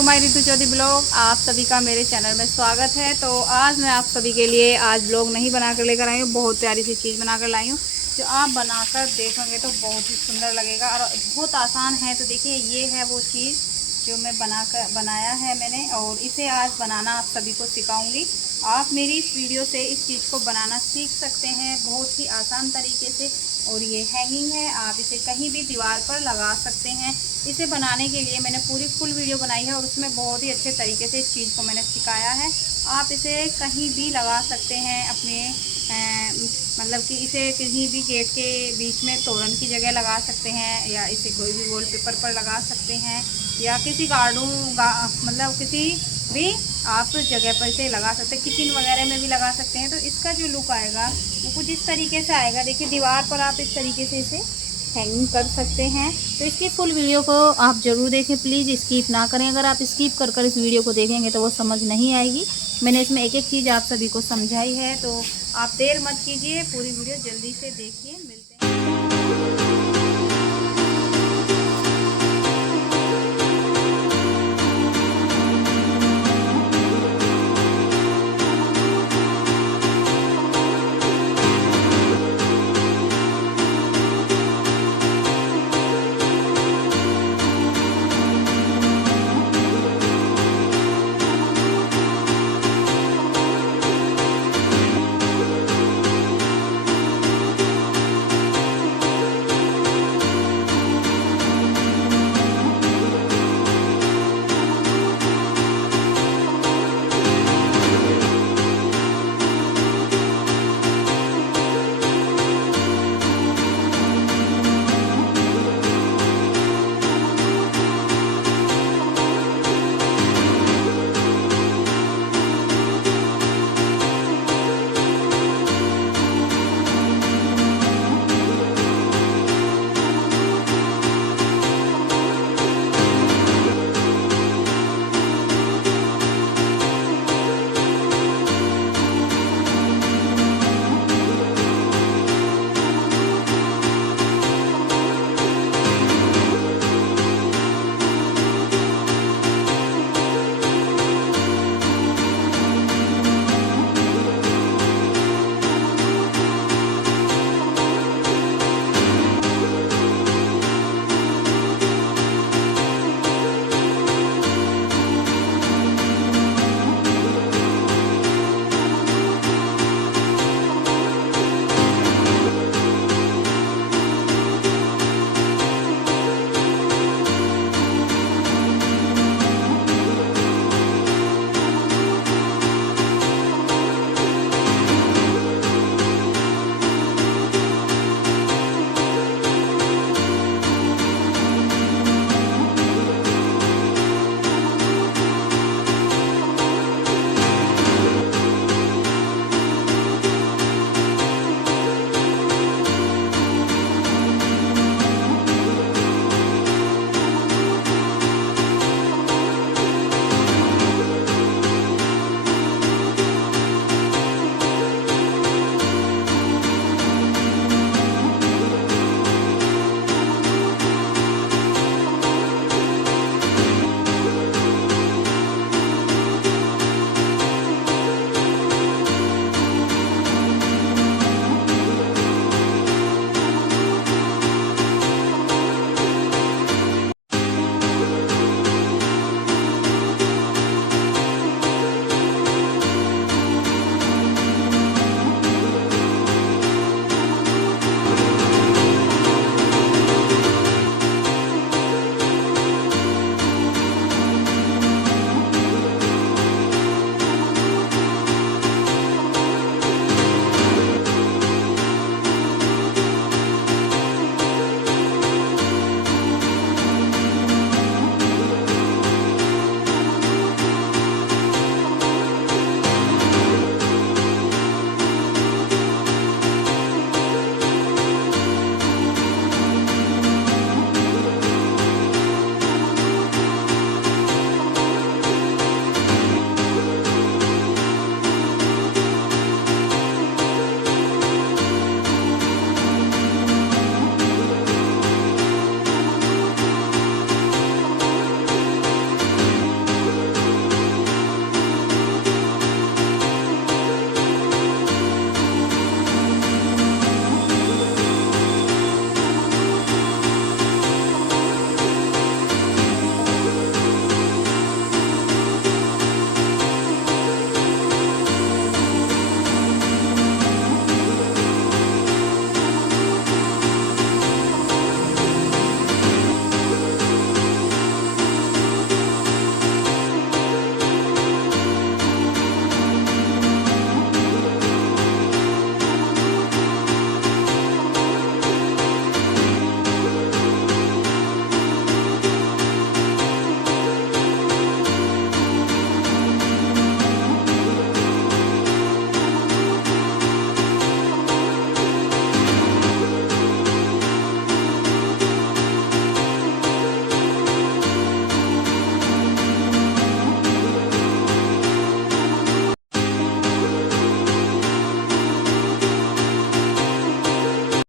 To my Ritu Chaudhary blog. आप सभी का मेरे चैनल में स्वागत है। तो आज मैं आप सभी के लिए आज ब्लॉग नहीं बनाकर लेकर आई हूँ, बहुत प्यारी सी चीज़ बनाकर लाई हूँ जो आप बनाकर देखोगे तो बहुत ही सुंदर लगेगा और बहुत आसान है। तो देखिए ये है वो चीज़ जो मैं बनाया है मैंने, और इसे आज बनाना आप सभी को सिखाऊंगी। आप मेरी इस वीडियो से इस चीज़ को बनाना सीख सकते हैं बहुत ही आसान तरीके से। और ये हैंगिंग है, आप इसे कहीं भी दीवार पर लगा सकते हैं। इसे बनाने के लिए मैंने पूरी फुल वीडियो बनाई है और उसमें बहुत ही अच्छे तरीके से इस चीज़ को मैंने सिखाया है। आप इसे कहीं भी लगा सकते हैं अपने मतलब कि इसे कहीं भी गेट के बीच में तोरण की जगह लगा सकते हैं, या इसे कोई भी वॉलपेपर पर लगा सकते हैं, या किसी मतलब किसी भी आप जगह पर इसे लगा सकते हैं। किचन वगैरह में भी लगा सकते हैं। तो इसका जो लुक आएगा वो कुछ इस तरीके से आएगा। देखिए दीवार पर आप इस तरीके से इसे हैंगिंग कर सकते हैं। तो इसकी फुल वीडियो को आप ज़रूर देखें, प्लीज़ स्किप ना करें। अगर आप स्किप कर इस वीडियो को देखेंगे तो वो समझ नहीं आएगी। मैंने इसमें एक एक चीज़ आप सभी को समझाई है, तो आप देर मत कीजिए, पूरी वीडियो जल्दी से देखिए।